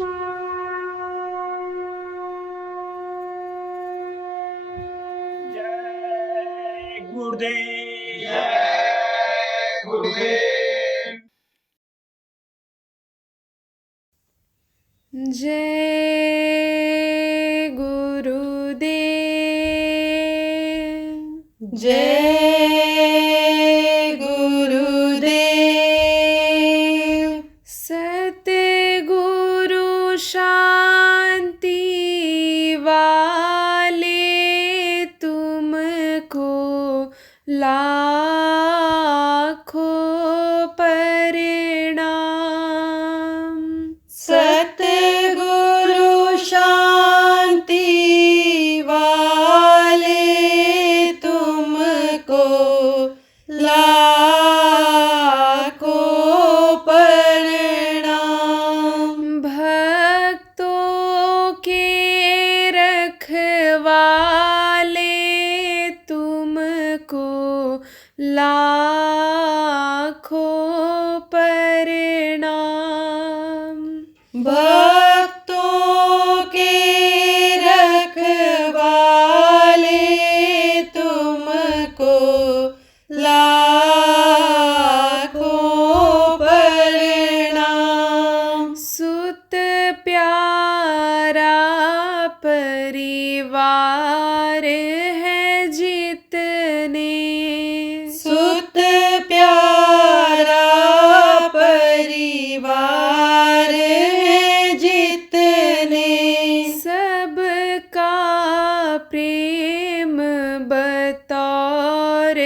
जय गुरुदेव। जय गुरुदेव। जय गुरुदेव। जय गुरुदेव। सतगुरु शांति वाले तुमको लाखों प्रणाम। सतगुरु शांति वाले तुमको लाखों प्रणाम। भक्तों के रखवाले तुमको लाखों प्रणाम। भक्तों के रखवाले तुमको लाखों प्रणाम। सुत प्यारा परिवार है जितने, सुत प्यारा परिवार है जितने, सबका प्रेम बतौर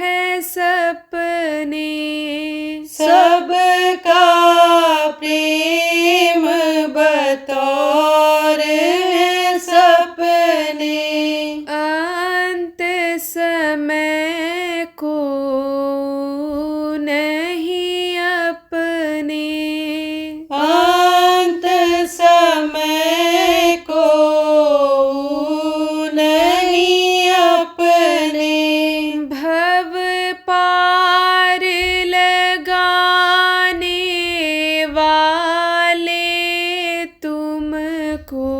है सपने। सबका प्रेम बतौर है सपने। अंत समय को नहीं अपने, अंत समय को नहीं अपने। भव पार लगाने वाले तुमको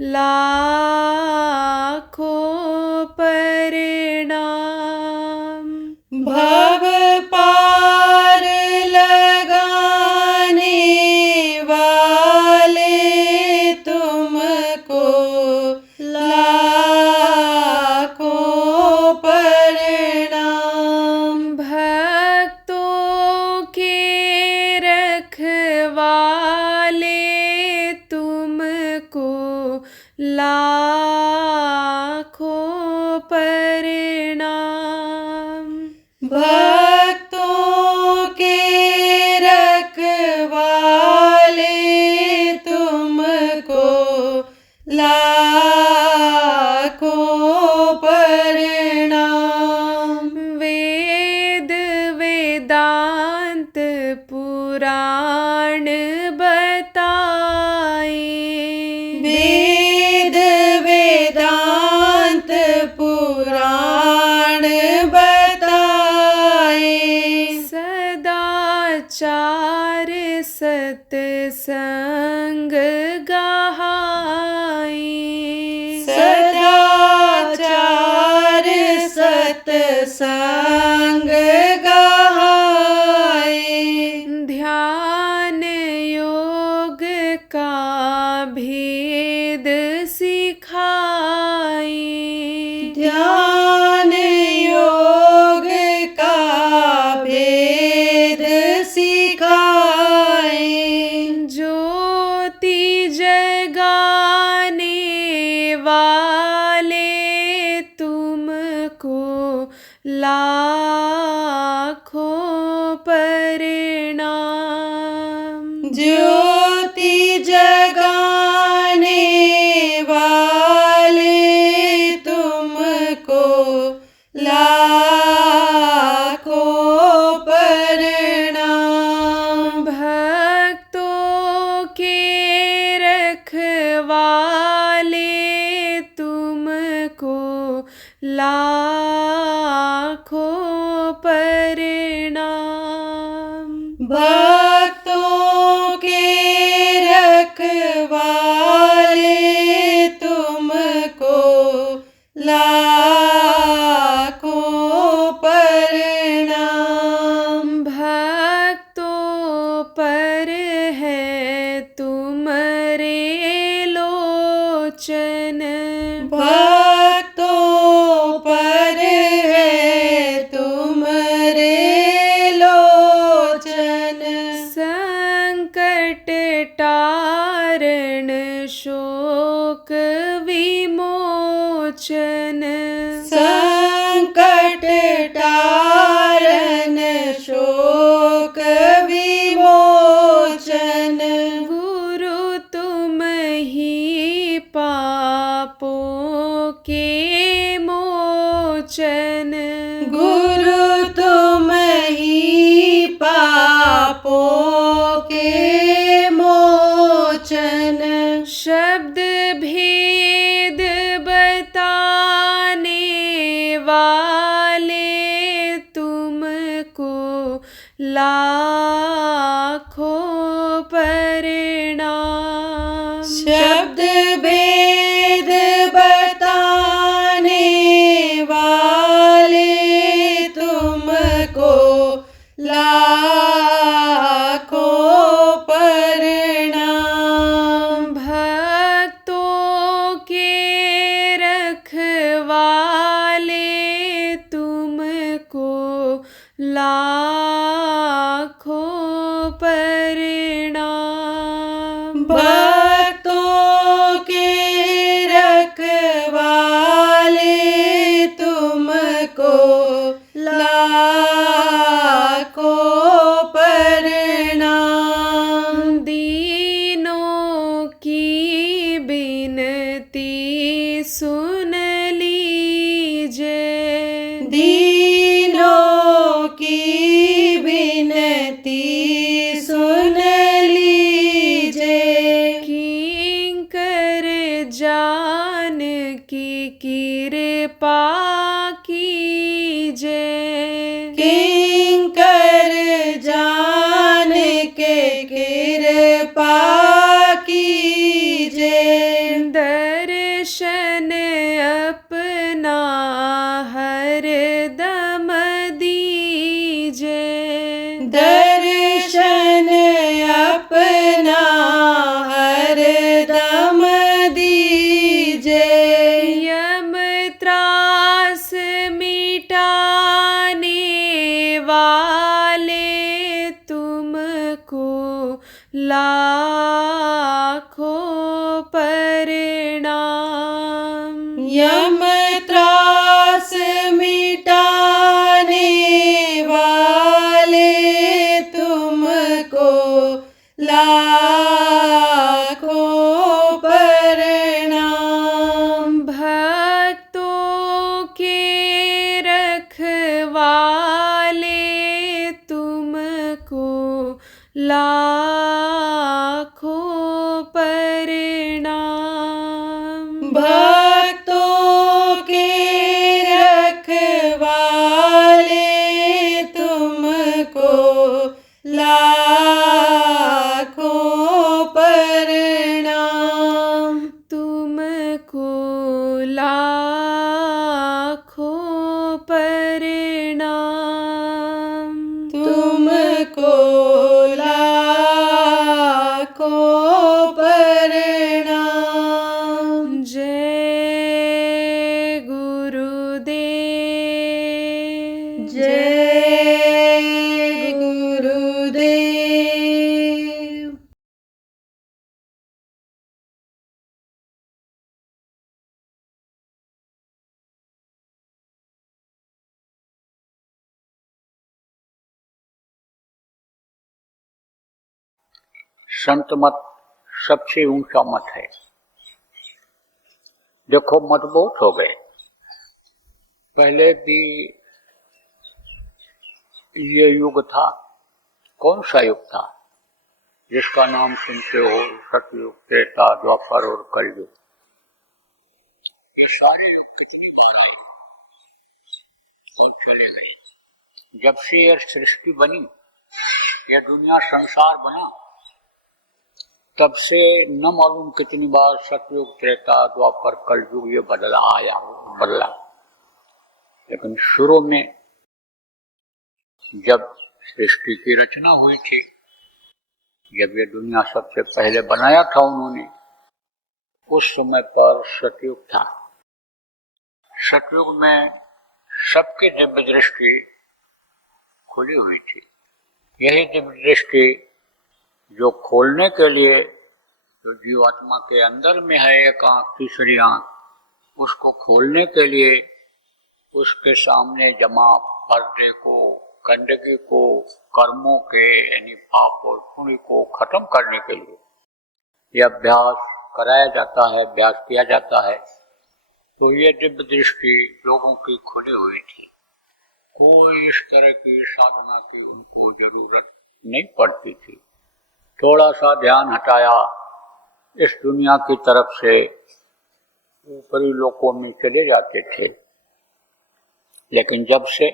लाखों प्रणाम। भव पार लगाने वाले तुमको लाखों प्रणाम। भक्तों के रखवाले तुमको लाखों प्रणाम। भक्तों के रखवाले तुमको लाखों प्रणाम। वेद वेदांत पुराण बताए, वेद वेदांत पुराण बताए। सदाचार सत्संग गाए, सदाचार सत्संग गाए। ध्यान योग का भेद सिखाए, ध्यान योग का भेद सिखाए। ज्योति जगाने वाले तुमको लाखों प्रणाम। ज्योति जगाने वाले तुमको लाखों प्रणाम। भक्तों के रखवाले तुमको लाखों प्रणाम। भक्तों के रखवाले टारण शोक विमोचन संकट टारन शोक विमोचन गुरु तुम ही पापों के मोचन गुरु तुम ही पापों के मोचन शब्द भेद बताने वाले तुमको लाखों प्रणाम शब्द भेद बताने वाले तुमको लाखों प्रणाम भक्तों के रखवाले तुमको लाखों प्रणाम भक्तों के रखवाले तुमको लाखों प्रणाम दीनों की बिनती सुन लीजिए दीनों की विनती सुन लीजिए किंकर जान की कृपा कीजिए किंकर जान के कृपा कीजिए दर्शन अपना हरदम दीजिए दर्शन अपना हरदम दीजिए यम त्रास मिटाने वाले तुमको लाखों प्रणाम यम त्रास मिटाने वाले तुमको लाखों प्रणाम भक्तों के रखवाले तुमको लाखों प्रणाम भक्तों के रखवाले तुमको लाखों प्रणाम तुमको लाखों प्रणाम तुमको लाखों प्रणाम जय गुरुदेव जय गुरुदेव संत मत सबसे ऊंचा मत है। देखो मत बहुत हो गए, पहले भी ये युग था। कौन सा युग था जिसका नाम सुनते हो? सतयुग, त्रेता, द्वापर और कलयुग। ये सारे युग कितनी बार आए और चले गए। जब से यह सृष्टि बनी, यह दुनिया संसार बना, तब से न मालूम कितनी बार सतयुग, त्रेता, द्वापर, कलयुग ये बदला आया बदला। लेकिन शुरू में जब सृष्टि की रचना हुई थी, जब ये दुनिया सबसे पहले बनाया था उन्होंने, उस समय पर सतयुग था। सतयुग में सबकी दिव्य दृष्टि खुली हुई थी। यही दिव्य दृष्टि जो खोलने के लिए जो जीवात्मा के अंदर में है एक आंख, तीसरी आंख, उसको खोलने के लिए उसके सामने जमा पर्दे को, गंदगी को, कर्मों के यानी पाप और पुण्य को खत्म करने के लिए यह अभ्यास कराया जाता है, अभ्यास किया जाता है। तो ये दिव्य दृष्टि लोगों की खुली हुई थी, कोई इस तरह की साधना की उनको जरूरत नहीं पड़ती थी। थोड़ा सा ध्यान हटाया, इस दुनिया की तरफ से ऊपरी लोकों में चले जाते थे। लेकिन जब से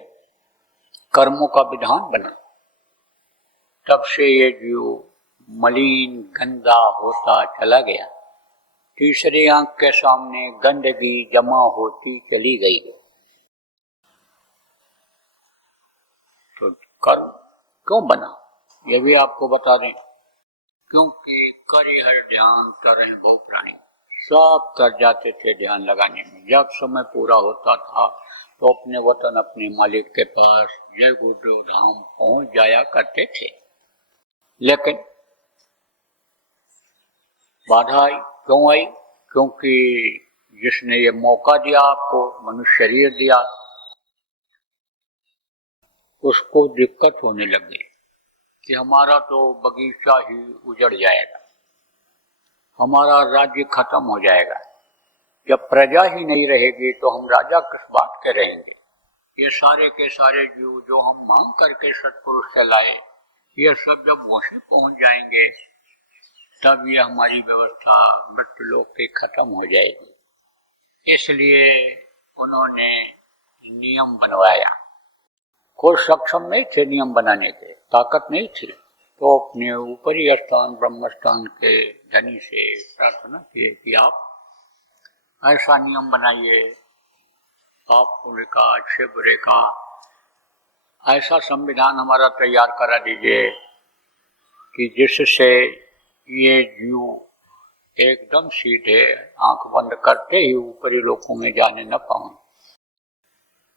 कर्मों का विधान बना, तब से ये जीव मलिन गंदा होता चला गया। तीसरी आंख के सामने गंदगी जमा होती चली गई। तो कर्म क्यों बना, ये भी आपको बता दें। क्योंकि करिहर ध्यान करें भो प्राणी, सब कर जाते थे ध्यान लगाने में। जब समय पूरा होता था तो अपने वतन, अपने मालिक के पास जय गुरुदेव धाम पहुंच जाया करते थे। लेकिन बाधा आई, क्यों आई? क्योंकि जिसने ये मौका दिया आपको, मनुष्य शरीर दिया, उसको दिक्कत होने लग गई कि हमारा तो बगीचा ही उजड़ जाएगा, हमारा राज्य खत्म हो जाएगा। जब प्रजा ही नहीं रहेगी तो हम राजा किस बात के रहेंगे। ये सारे के सारे जीव जो हम मांग करके सत्पुरुष से लाए, ये सब जब वहीं पहुंच जाएंगे तब ये हमारी व्यवस्था मृत्यु लोक की खत्म हो जाएगी। इसलिए उन्होंने नियम बनवाया। कोई सक्षम नहीं थे नियम बनाने के, ताकत नहीं थी, तो अपने ऊपरी स्थान ब्रह्म स्थान के धनी से प्रार्थना की कि आप ऐसा नियम बनाइए, पाप पुण्य का, अच्छे बुरे का ऐसा संविधान हमारा तैयार करा दीजिए कि जिससे ये जीव एकदम सीधे आंख बंद करते ही ऊपरी लोकों में जाने न पाए।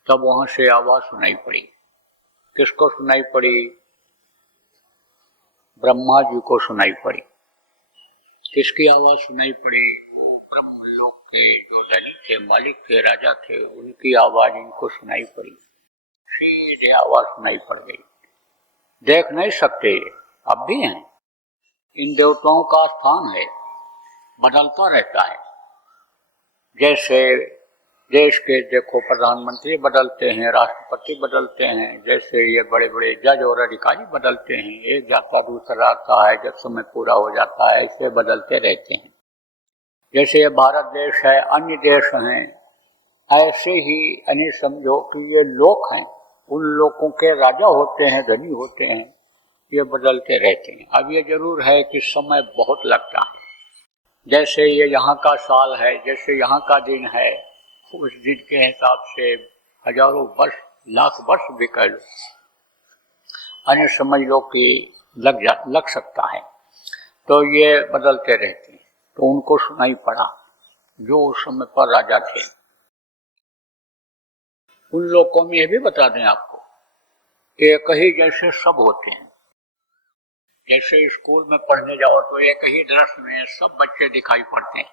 तब वहां से आवाज सुनाई पड़ी। किसको सुनाई पड़ी? ब्रह्मा जी को सुनाई पड़ी। किसकी आवाज सुनाई पड़ी? वो ब्रह्म लोक के जो धनी थे, मालिक थे, राजा थे, उनकी आवाज इनको सुनाई पड़ी। सीधे आवाज सुनाई पड़ गई। देख नहीं सकते, अब भी हैं। इन देवताओं का स्थान है, बदलता रहता है। जैसे देश के देखो प्रधानमंत्री बदलते हैं, राष्ट्रपति बदलते हैं, जैसे ये बड़े बड़े जज और अधिकारी बदलते हैं, एक जाता दूसरा आता है, जब समय पूरा हो जाता है ऐसे बदलते रहते हैं। जैसे ये भारत देश है, अन्य देश हैं, ऐसे ही अन्य समझो कि ये लोक हैं, उन लोगों के राजा होते हैं, धनी होते हैं, ये बदलते रहते हैं। अब ये जरूर है कि समय बहुत लगता है। जैसे ये यहाँ का साल है, जैसे यहाँ का दिन है, उस दिन के हिसाब से हजारों वर्ष, लाख वर्ष भी कह लो, अन्य समझ लो कि लग सकता है। तो ये बदलते रहते हैं। तो उनको सुनाई पड़ा जो उस समय पर राजा थे। उन लोगों में ये भी बता दें आपको कि एक ही जैसे सब होते हैं। जैसे स्कूल में पढ़ने जाओ तो एक ही दृश्य में सब बच्चे दिखाई पड़ते हैं।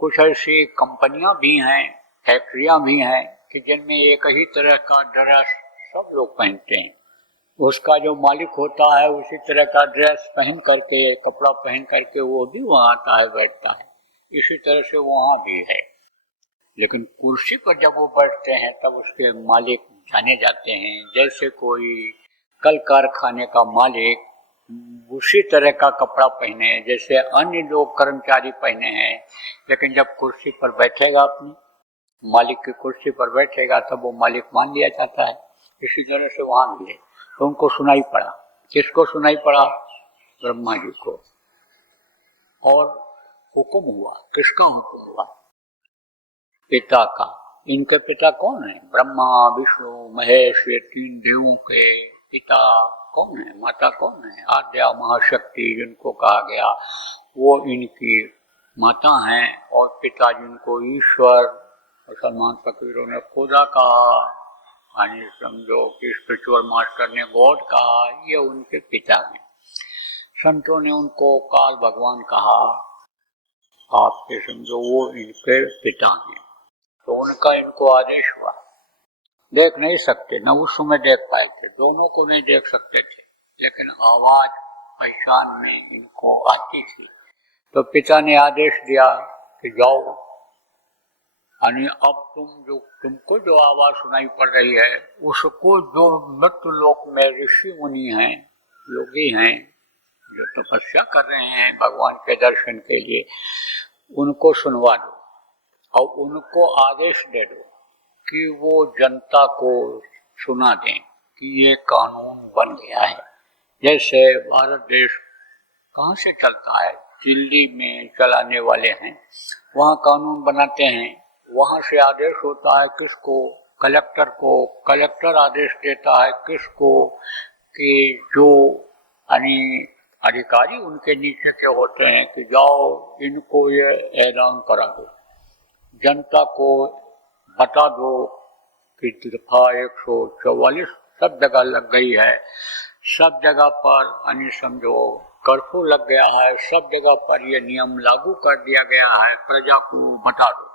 कुछ ऐसी कंपनियां भी हैं, फैक्ट्रियां भी हैं कि जिनमें एक ही तरह का ड्रेस सब लोग पहनते हैं। उसका जो मालिक होता है उसी तरह का ड्रेस पहन करके, कपड़ा पहन करके वो भी वहाँ आता है, बैठता है। इसी तरह से वहाँ भी है। लेकिन कुर्सी पर जब वो बैठते हैं तब उसके मालिक जाने जाते हैं। जैसे कोई कल कारखाने का मालिक उसी तरह का कपड़ा पहने जैसे अन्य लोग कर्मचारी पहने हैं, लेकिन जब कुर्सी पर बैठेगा, अपनी मालिक की कुर्सी पर बैठेगा, तब वो मालिक मान लिया जाता है। इसी तरह से वहां भी है। तो उनको सुनाई पड़ा। किसको सुनाई पड़ा? ब्रह्मा जी को। और हुक्म हुआ। किसका हुक्म हुआ? पिता का। इनके पिता कौन है? ब्रह्मा, विष्णु, महेश, ये तीन देवों के पिता कौन है? माता कौन है? आद्या महाशक्ति जिनको कहा गया, वो इनकी माता हैं। और पिता जिनको ईश्वर, मुसलमान फकीरों ने खुदा कहा, यानी समझो कि स्पिरिचुअल मास्टर ने गॉड कहा, ये उनके पिता हैं। संतों ने उनको काल भगवान कहा, आपके समझो वो इनके पिता हैं, तो उनका इनको आदेश हुआ। देख नहीं सकते, न उस समय देख पाए थे, दोनों को नहीं देख सकते थे, लेकिन आवाज पहचान में इनको आती थी। तो पिता ने आदेश दिया कि जाओ, यानी अब तुमको जो आवाज सुनाई पड़ रही है उसको जो मृत्यु लोक में ऋषि मुनि हैं, योगी हैं, जो तपस्या कर रहे हैं भगवान के दर्शन के लिए, उनको सुनवा दो और उनको आदेश दे दो कि वो जनता को सुना दें कि ये कानून बन गया है। जैसे भारत देश कहाँ से चलता है, दिल्ली में चलाने वाले हैं, वहाँ कानून बनाते हैं, वहाँ से आदेश होता है किसको, कलेक्टर को, कलेक्टर आदेश देता है किसको कि जो यानी अधिकारी उनके नीचे के होते हैं कि जाओ इनको ये ऐलान करा दो, जनता को बता दो कि दफा 144 सब जगह लग गई है, सब जगह पर यानी समझो कर्फ्यू लग गया है, सब जगह पर ये नियम लागू कर दिया गया है, प्रजा को बता दो,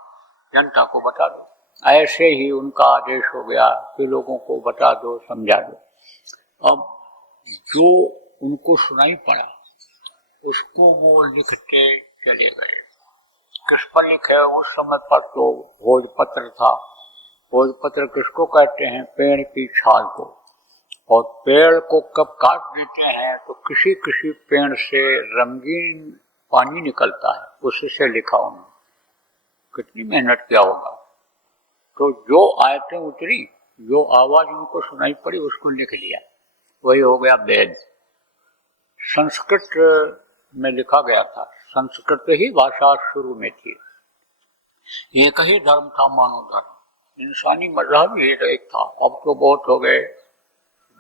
जनता को बता दो। ऐसे ही उनका आदेश हो गया कि लोगों को बता दो, समझा दो। अब जो उनको सुनाई पड़ा उसको वो लिखते चले गए। किस पर लिखे, उस समय पर तो भोजपत्र था। भोजपत्र किसको कहते हैं, पेड़ की छाल को। और पेड़ को कब काट देते हैं तो किसी किसी पेड़ से रंगीन पानी निकलता है, उसी से लिखा उन्होंने। कितनी मेहनत किया होगा। तो जो आयतें उतरी, जो आवाज उनको सुनाई पड़ी, उसको लिख लिया, वही हो गया वेद। संस्कृत में लिखा गया था, संस्कृत ही भाषा शुरू में थी। एक ही धर्म था, मानव धर्म, इंसानी मजहब ही एक था। अब तो बहुत हो गए,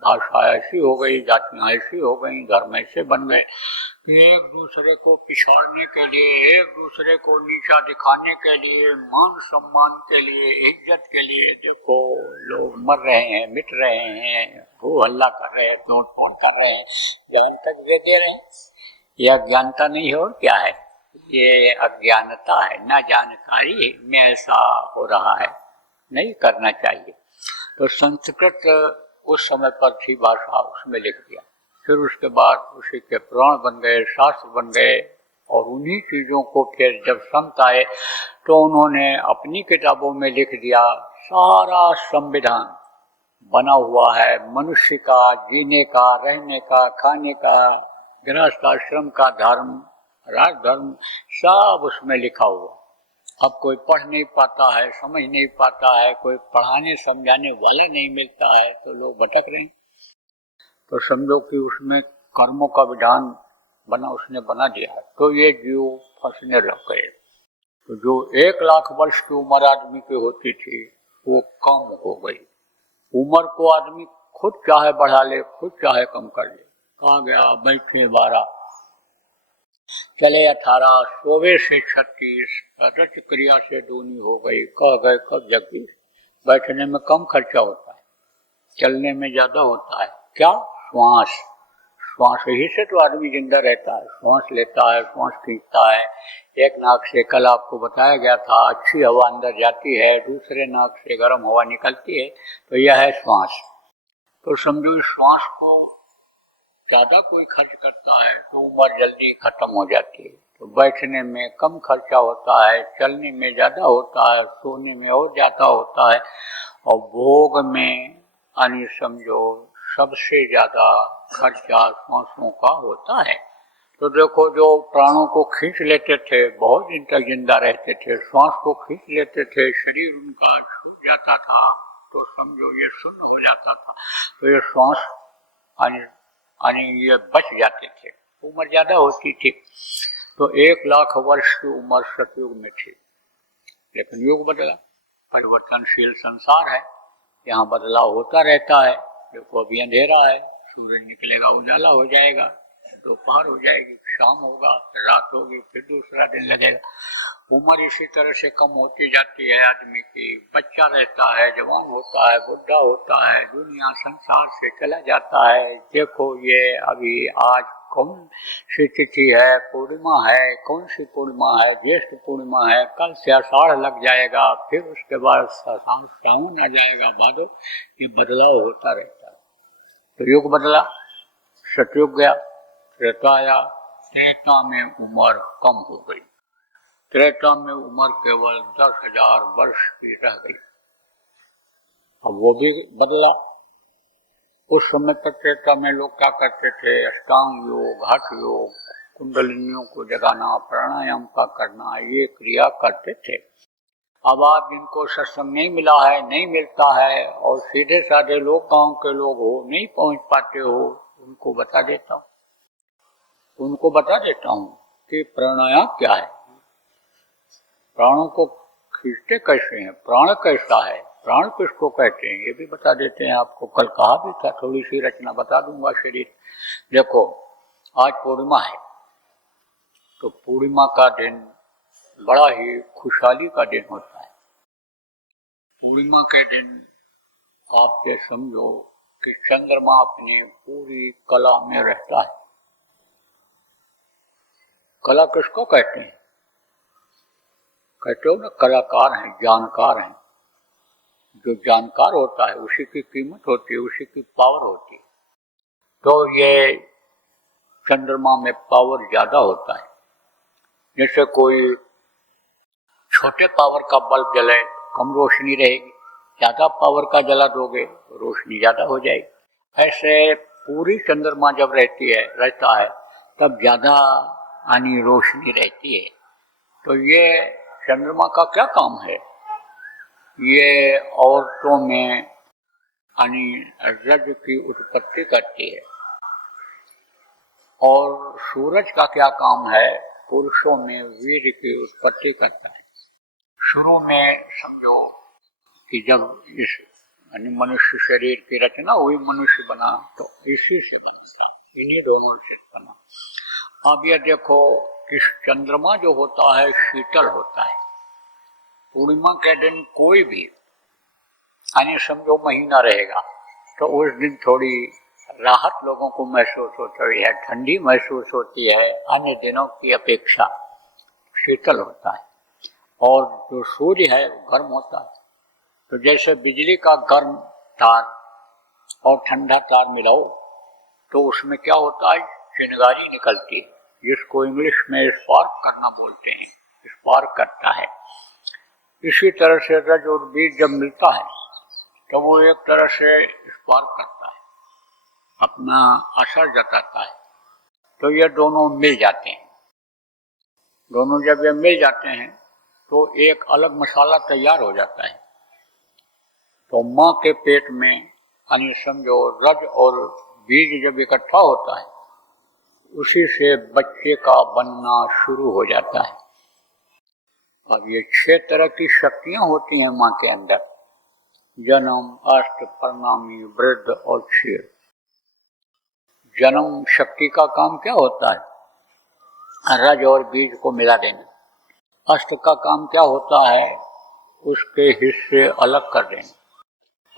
भाषा ऐसी हो गई, जातियां ऐसी हो गई, धर्म ऐसे बन गए कि एक दूसरे को पिछाड़ने के लिए, एक दूसरे को नीचा दिखाने के लिए, मान सम्मान के लिए, इज्जत के लिए, देखो लोग मर रहे हैं, मिट रहे हैं, हो हल्ला कर रहे हैं, तोड़ फोड़ कर रहे हैं, ज्ञान तक दे रहे हैं। यह अज्ञानता नहीं है और क्या है, ये अज्ञानता है, न जानकारी में ऐसा हो रहा है, नहीं करना चाहिए। तो संस्कृत उस समय पर थी भाषा, उसमें लिख दिया। फिर उसके बाद उसी के पुराण बन गए, शास्त्र बन गए, और उन्हीं चीजों को फिर जब संत आए तो उन्होंने अपनी किताबों में लिख दिया। सारा संविधान बना हुआ है मनुष्य का जीने का, रहने का, खाने का, गृहस्थ आश्रम का धर्म, राजधर्म, सब उसमें लिखा हुआ। अब कोई पढ़ नहीं पाता है, समझ नहीं पाता है, कोई पढ़ाने समझाने वाला नहीं मिलता है, तो लोग भटक रहे हैं। तो समझो कि उसमें कर्मों का विधान बना, उसने बना दिया है, तो ये जीव फंसने लग गए। तो जो 1 लाख वर्ष की उम्र आदमी की होती थी वो कम हो गई। उम्र को आदमी खुद चाहे बढ़ा ले, खुद चाहे कम कर ले। कहा गया बैठे 12, चले 18, सोवे से 36, रच क्रिया से दूनी हो गई। कह गए कब जबकि बैठने में कम खर्चा होता है, चलने में ज्यादा होता है। क्या, श्वास, श्वास ही से तो आदमी जिंदा रहता है। श्वास लेता है, श्वास खींचता है, एक नाक से, कल आपको बताया गया था, अच्छी हवा अंदर जाती है, दूसरे नाक से गर्म हवा निकलती है, तो यह है श्वास। तो समझो श्वास को ज्यादा कोई खर्च करता है तो उम्र जल्दी खत्म हो जाती है। तो बैठने में कम खर्चा होता है, चलने में ज्यादा होता है, सोने में और ज्यादा होता है, और भोग में यानी समझो सबसे ज्यादा खर्चा श्वासों का होता है। तो देखो जो प्राणों को खींच लेते थे, बहुत दिन तक जिंदा रहते थे, श्वास को खींच लेते थे, शरीर उनका छूट जाता था, तो समझो ये शून्य हो जाता था, तो ये श्वास यानी ये बच जाते थे, उम्र ज्यादा होती थी। तो 1 लाख वर्ष की उम्र सतयुग में थी, लेकिन युग बदला, परिवर्तनशील संसार है, यहाँ बदलाव होता रहता है। देखो अभी अंधेरा है, सूरज निकलेगा उजाला हो जाएगा, दोपहर हो जाएगी, शाम होगा, रात होगी, फिर दूसरा दिन लगेगा। उम्र इसी तरह से कम होती जाती है आदमी की। बच्चा रहता है, जवान होता है, बुढ़ा होता है, दुनिया संसार से चला जाता है। देखो ये अभी आज कौन सी तिथि है, पूर्णिमा है, कौन सी पूर्णिमा है, ज्येष्ठ पूर्णिमा है, कल से आषाढ़ लग जाएगा, फिर उसके बाद सावन आ जाएगा, भादो, ये बदलाव होता रहता है। तो युग बदला, सतयुग गया, त्रेता आया, त्रेता में उम्र कम हो गई, त्रेता में उम्र केवल 10,000 वर्ष की रह गई। अब वो भी बदला। उस समय तक त्रेता में लोग क्या करते थे, अष्टांग योग, हठ योग, कुंडलिनियों को जगाना, प्राणायाम का करना, ये क्रिया करते थे। अब आप जिनको सत्संग नहीं मिला है, नहीं मिलता है, और सीधे साधे लोग, गांव के लोग हो, नहीं पहुंच पाते हो, उनको बता देता हूँ कि प्राणायाम क्या है, प्राणों को खींचते कैसे हैं, प्राण कैसा है, प्राण किसको कहते हैं, ये भी बता देते हैं आपको। कल कहा भी था, थोड़ी सी रचना बता दूंगा। शरीर देखो, आज पूर्णिमा है, तो पूर्णिमा का दिन बड़ा ही खुशहाली का दिन होता है। पूर्णिमा के दिन आप ये समझो कि चंद्रमा अपनी पूरी कला में रहता है। कला किसको कहते हैं, कहते हो ना, कलाकार हैं, जानकार हैं। जो जानकार होता है उसी की कीमत होती है, उसी की पावर होती है। तो ये चंद्रमा में पावर ज्यादा होता है। जैसे कोई छोटे पावर का बल्ब जले, कम रोशनी रहेगी, ज्यादा पावर का जला दोगे रोशनी ज्यादा हो जाएगी। ऐसे पूरी चंद्रमा जब रहता है तब ज्यादा यानी रोशनी रहती है। तो ये चंद्रमा का क्या काम है, ये औरतों में यानी रज की उत्पत्ति करती है। और सूरज का क्या काम है, पुरुषों में वीर की उत्पत्ति करता है। शुरू में समझो कि जब इस मनुष्य शरीर की रचना हुई, मनुष्य बना, तो इसी से बना था, इन्हीं दोनों से बना। अब ये देखो कि चंद्रमा जो होता है शीतल होता है। पूर्णिमा के दिन कोई भी यानी समझो महीना रहेगा, तो उस दिन थोड़ी राहत लोगों को महसूस होती है, ठंडी महसूस होती है, अन्य दिनों की अपेक्षा शीतल होता है। और जो सूर्य है वो गर्म होता है। तो जैसे बिजली का गर्म तार और ठंडा तार मिलाओ तो उसमें क्या होता है, चिंगारी निकलती है, जिसको इंग्लिश में स्पार्क करना बोलते हैं, स्पार्क करता है। इसी तरह से रज और बीज जब मिलता है तो वो एक तरह से स्पार्क करता है, अपना असर जताता है। तो ये दोनों मिल जाते हैं। दोनों जब ये मिल जाते हैं तो एक अलग मसाला तैयार हो जाता है। तो माँ के पेट में यानी समझो रज और बीज जब इकट्ठा होता है, उसी से बच्चे का बनना शुरू हो जाता है। अब ये 6 तरह की शक्तियां होती हैं माँ के अंदर, जन्म, अष्ट, परिणामी, वृद्ध और क्षीर। जन्म शक्ति का काम क्या होता है, रज और बीज को मिला देना। अष्ट का काम क्या होता है, उसके हिस्से अलग कर देना।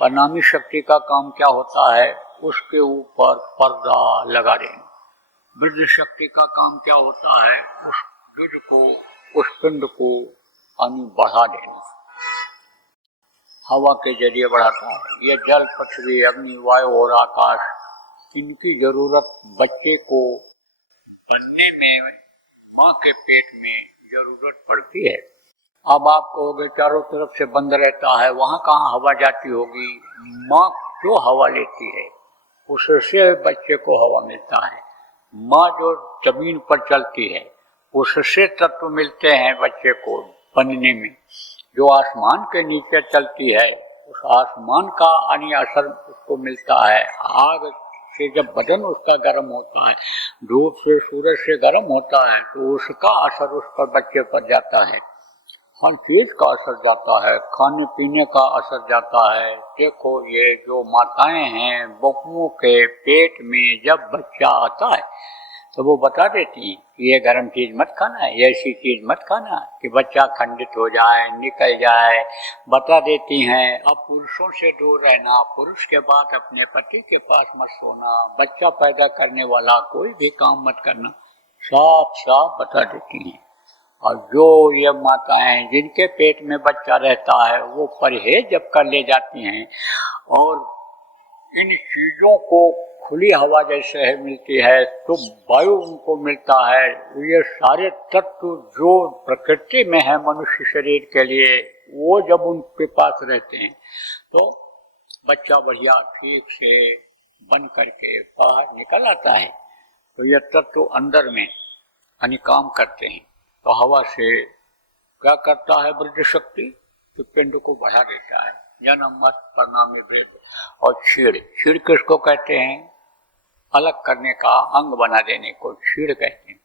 परिणामी शक्ति का काम क्या होता है, उसके ऊपर पर्दा लगा देना। वृद्ध शक्ति का काम क्या होता है, उस बीज को, उस पिंड को बढ़ा देना, हवा के जरिए बढ़ाता है। यह जल, पृथ्वी, अग्नि, वायु और आकाश, इनकी जरूरत बच्चे को बनने में माँ के पेट में जरूरत पड़ती है। अब आप कहोगे चारों तरफ से बंद रहता है, वहाँ कहाँ हवा जाती होगी। माँ जो हवा लेती है उससे बच्चे को हवा मिलता है। माँ जो जमीन पर चलती है उससे तत्व मिलते हैं बच्चे को बनने में। जो आसमान के नीचे चलती है उस आसमान का यानी असर उसको मिलता है। आग से जब बदन उसका गर्म होता है, धूप से, सूरज से गर्म होता है, तो उसका असर उस पर बच्चे पर जाता है। हर चीज का असर जाता है, खाने पीने का असर जाता है। देखो ये जो माताएं हैं, बहुओं के पेट में जब बच्चा आता है तो वो बता देती हैं कि ये गर्म चीज मत खाना, ये ऐसी चीज मत खाना कि बच्चा खंडित हो जाए, निकल जाए, बता देती हैं। अब पुरुषों से दूर रहना, पुरुष के बाद अपने पति के पास मत सोना, बच्चा पैदा करने वाला कोई भी काम मत करना, साफ साफ बता देती हैं। और जो ये माताएं जिनके पेट में बच्चा रहता है वो परहेज जब कर ले जाती हैं और इन चीजों को खुली हवा जैसे है मिलती है, तो वायु उनको मिलता है, ये सारे तत्व जो प्रकृति में है मनुष्य शरीर के लिए, वो जब उनके पास रहते हैं तो बच्चा बढ़िया ठीक से बन करके बाहर निकल आता है। तो ये तत्व अंदर में यानी काम करते हैं। तो हवा से क्या करता है वृद्धि शक्ति, तो पिंड को बढ़ा देता है। जन्म मत परिणामी भेद। और छीड़ किसको कहते हैं, अलग करने का, अंग बना देने को छीड़ कहते हैं।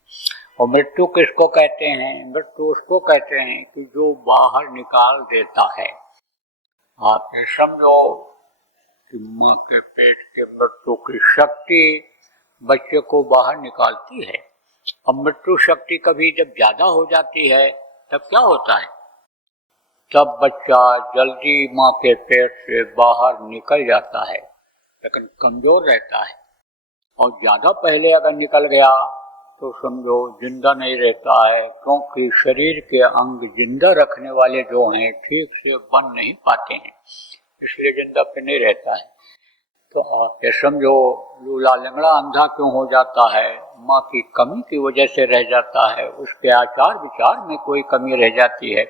और मृत्यु किसको कहते हैं, मृत्यु उसको कहते हैं कि जो बाहर निकाल देता है। आप ये समझो कि माँ के पेट के मृत्यु की शक्ति बच्चे को बाहर निकालती है। अब मृत्यु शक्ति कभी जब ज्यादा हो जाती है तब क्या होता है, तब बच्चा जल्दी माँ के पेट से बाहर निकल जाता है, लेकिन कमजोर रहता है। और ज्यादा पहले अगर निकल गया तो समझो जिंदा नहीं रहता है, क्योंकि शरीर के अंग जिंदा रखने वाले जो हैं ठीक से बन नहीं पाते हैं, इसलिए जिंदा पे नहीं रहता है। तो आप ये समझो लूला लंगड़ा अंधा क्यों हो जाता है, माँ की कमी की वजह से रह जाता है, उसके आचार विचार में कोई कमी रह जाती है।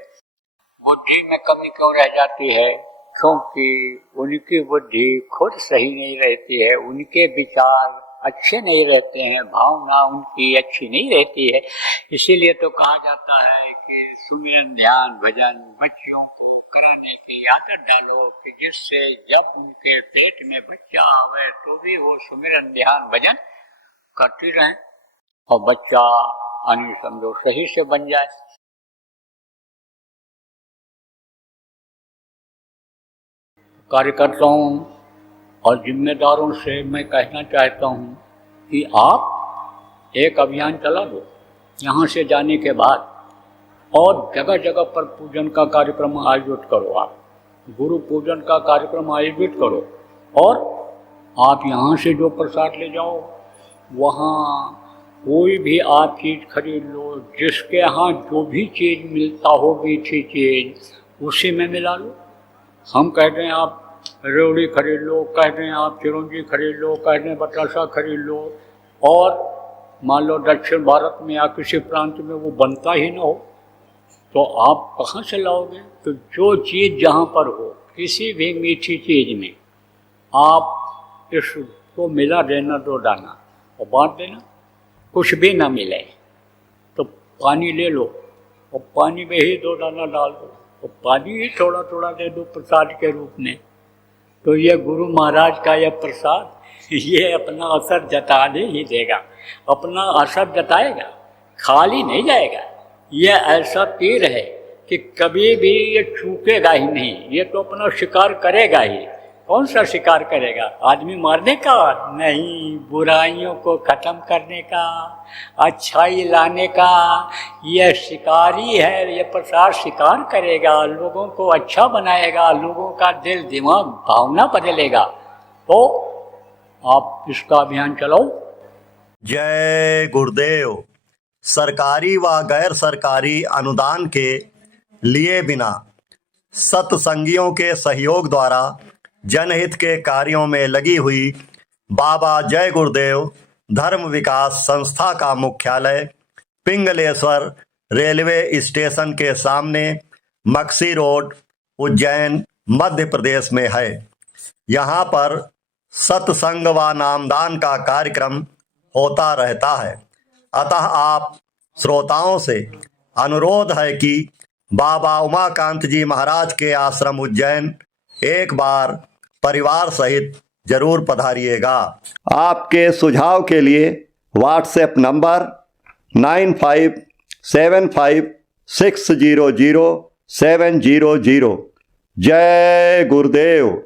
बुद्धि में कमी क्यों रह जाती है, क्योंकि उनकी बुद्धि खुद सही नहीं रहती है, उनके विचार अच्छे नहीं रहते हैं, भावना उनकी अच्छी नहीं रहती है। इसीलिए तो कहा जाता है कि सुमिरन ध्यान भजन बच्चियों को कराने की आदत डालो, कि जिससे जब उनके पेट में बच्चा आवे तो भी वो सुमिरन ध्यान भजन करती रहें और बच्चा यानी समझो सही से बन जाए। कार्यकर्ताओं और जिम्मेदारों से मैं कहना चाहता हूँ कि आप एक अभियान चला दो यहाँ से जाने के बाद, और जगह जगह पर पूजन का कार्यक्रम आयोजित करो, आप गुरु पूजन का कार्यक्रम आयोजित करो, और आप यहाँ से जो प्रसाद ले जाओ वहाँ कोई भी आप चीज़ खरीद लो, जिसके यहाँ जो भी चीज़ मिलता हो मीठी चीज़ उसी में मिला लो। हम कहते हैं आप रेवड़ी खरीद लो, कहते हैं आप चिरौंजी खरीद लो, कहते हैं बतासा खरीद लो, और मान लो दक्षिण भारत में या किसी प्रांत में वो बनता ही ना हो तो आप कहाँ से लाओगे। तो जो चीज़ जहाँ पर हो, किसी भी मीठी चीज़ में आप इसको मिला देना, दो दाना और बांट देना। कुछ भी ना मिले तो पानी ले लो और पानी में ही दो दाना डाल दो और पानी ही थोड़ा थोड़ा दे दो प्रसाद के रूप में। तो ये गुरु महाराज का यह प्रसाद ये अपना असर जताने ही देगा, अपना असर जताएगा, खाली नहीं जाएगा। ये ऐसा तीर है कि कभी भी ये चूकेगा ही नहीं, ये तो अपना शिकार करेगा ही। कौन सा शिकार करेगा, आदमी मारने का नहीं, बुराइयों को खत्म करने का, अच्छाई लाने का। यह शिकारी है, ये प्रसाद शिकार करेगा, लोगों को अच्छा बनाएगा, लोगों का दिल दिमाग भावना बदलेगा। तो आप इसका अभियान चलाओ। जय गुरुदेव। सरकारी व गैर सरकारी अनुदान के लिए बिना सत्संगियों के सहयोग द्वारा जनहित के कार्यों में लगी हुई बाबा जय गुरुदेव धर्म विकास संस्था का मुख्यालय पिंगलेश्वर रेलवे स्टेशन के सामने मक्सी रोड, उज्जैन, मध्य प्रदेश में है। यहाँ पर सत्संग व नामदान का कार्यक्रम होता रहता है। अतः आप श्रोताओं से अनुरोध है कि बाबा उमाकांत जी महाराज के आश्रम उज्जैन एक बार परिवार सहित जरूर पधारिएगा। आपके सुझाव के लिए व्हाट्सएप नंबर 9575600700। जय गुरुदेव।